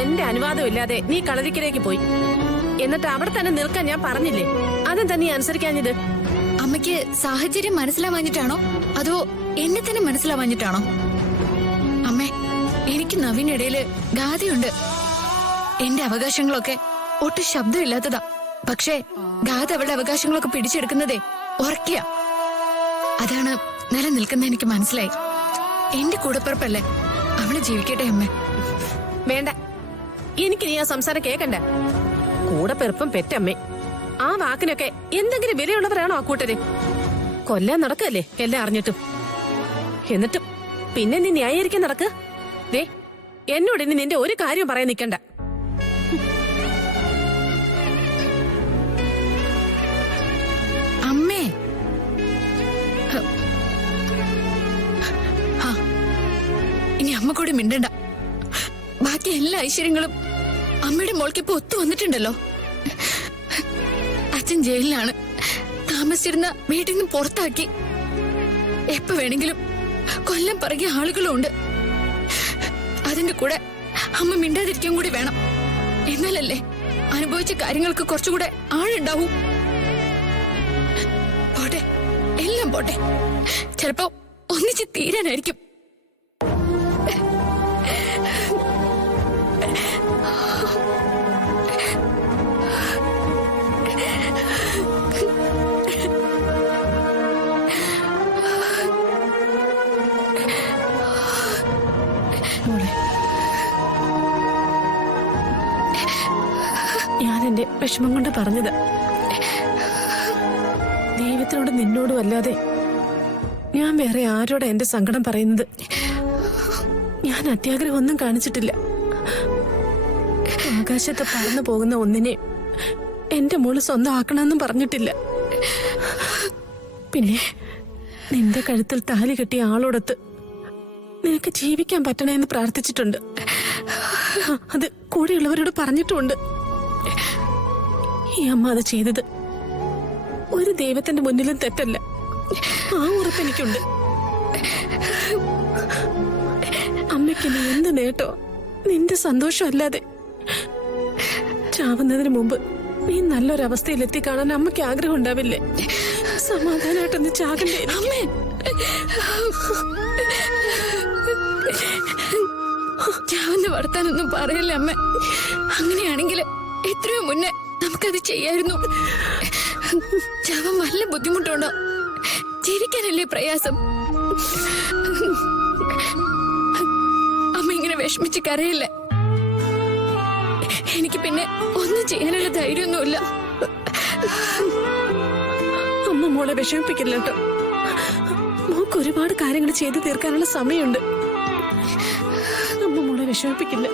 എന്റെ അനുവാദം ഇല്ലാതെ നീ കളരിക്കലേക്ക് പോയി. എന്നിട്ട് അവിടെ തന്നെ നിൽക്കാൻ ഞാൻ പറഞ്ഞില്ലേ? അതെന്താ നീ അനുസരിക്കാഞ്ഞത്? അമ്മയ്ക്ക് സാഹചര്യം മനസ്സിലാവാഞ്ഞിട്ടാണോ അതോ എന്നെ തന്നെ മനസ്സിലാവാഞ്ഞിട്ടാണോ? അമ്മേ, എനിക്ക് നവീനിടയില് ഗാഥയുണ്ട്. എന്റെ അവകാശങ്ങളൊക്കെ ഒട്ടും ശബ്ദമില്ലാത്തതാ. പക്ഷേ ഗാഥ അവളുടെ അവകാശങ്ങളൊക്കെ പിടിച്ചെടുക്കുന്നതേ ഉറക്കിയ. അതാണ് നിലനിൽക്കുന്ന എനിക്ക് മനസ്സിലായി. എന്റെ കൂടപ്പിറപ്പല്ലേ, അവള് ജീവിക്കട്ടെ അമ്മേ. വേണ്ട, എനിക്ക് നീ ആ സംസാരം കേക്കണ്ട. കൂടെ പെറുപ്പം പെറ്റമ്മേ, ആ വാക്കിനൊക്കെ എന്തെങ്കിലും വിലയുള്ളവരാണോ ആ കൂട്ടര്? കൊല്ലാൻ നടക്കല്ലേ എല്ലാം അറിഞ്ഞിട്ടും. എന്നിട്ടും പിന്നെ നീ ന്യായീകരിക്കാൻ നടക്ക്. ദേ, എന്നോട് ഇനി നിന്റെ ഒരു കാര്യം പറയാൻ നിൽക്കണ്ട. അമ്മേ, ഇനി അമ്മ കൂടി മിണ്ടണ്ട. ബാക്കി എല്ലാ ഐശ്വര്യങ്ങളും അമ്മയുടെ മോൾക്കിപ്പോ ഒത്തു വന്നിട്ടുണ്ടല്ലോ. അച്ഛൻ ജയിലിലാണ്. താമസിച്ചിരുന്ന വീട്ടിൽ നിന്ന് പുറത്താക്കി. എപ്പോ വേണമെങ്കിലും കൊല്ലം പിറകിയ ആളുകളും ഉണ്ട്. അതിന്റെ കൂടെ അമ്മ മിണ്ടാതിരിക്കാൻ കൂടി വേണം. എന്നാലല്ലേ അനുഭവിച്ച കാര്യങ്ങൾക്ക് കുറച്ചുകൂടെ ആളുണ്ടാവും. പോട്ടെ, എല്ലാം പോട്ടെ. ചിലപ്പോ ഒന്നിച്ച് തീരാനായിരിക്കും. ഞാൻ എന്റെ വിഷമം കൊണ്ട് പറഞ്ഞത്. ദൈവത്തിനോട് നിന്നോടും അല്ലാതെ ഞാൻ വേറെ ആരോടെ എന്റെ സങ്കടം പറയുന്നത്? ഞാൻ അത്യാഗ്രഹം ഒന്നും കാണിച്ചിട്ടില്ല. ആകാശത്ത് പറന്നു പോകുന്ന ഒന്നിനെ എന്റെ മോള് സ്വന്തമാക്കണമെന്നും പറഞ്ഞിട്ടില്ല. പിന്നെ നിന്റെ കഴുത്തിൽ താലി കെട്ടിയ ആളോടൊത്ത് നിനക്ക് ജീവിക്കാൻ പറ്റണേന്ന് പ്രാർത്ഥിച്ചിട്ടുണ്ട്. അത് കൂടെയുള്ളവരോട് പറഞ്ഞിട്ടുമുണ്ട്. ഈ അമ്മ അത് ചെയ്തത് ഒരു ദൈവത്തിന്റെ മുന്നിലും തെറ്റല്ല. ആ ഉറപ്പെനിക്കുണ്ട്. അമ്മയ്ക്ക് നീ എന്ത് നേട്ടോ? നിന്റെ സന്തോഷം അല്ലാതെ. ചാവുന്നതിന് മുമ്പ് നീ നല്ലൊരവസ്ഥയിൽ എത്തിക്കാണാൻ അമ്മയ്ക്ക് ആഗ്രഹം ഉണ്ടാവില്ലേ? സമാധാനമായിട്ടൊന്ന് ചാകണ്ടേ അമ്മേ? ചാവുന്ന വർത്താനൊന്നും പറയല്ലേ അമ്മ. അങ്ങനെയാണെങ്കിൽ എത്രയോ മുന്നേ നമുക്കത് ചെയ്യായിരുന്നു. ചാവാൻ വല്ല ബുദ്ധിമുട്ടുണ്ടോ? ചിരിക്കാനല്ലേ പ്രയാസം. അമ്മ ഇങ്ങനെ വിഷമിച്ച് കരയല്ലേ. എനിക്ക് പിന്നെ ഒന്നും ചെയ്യാനുള്ള ധൈര്യമൊന്നുമില്ല. അമ്മ മോളെ വിഷമിപ്പിക്കില്ല കേട്ടോ. മോക്ക് ഒരുപാട് കാര്യങ്ങൾ ചെയ്തു തീർക്കാനുള്ള സമയമുണ്ട്. അമ്മ മോളെ വിഷമിപ്പിക്കില്ല.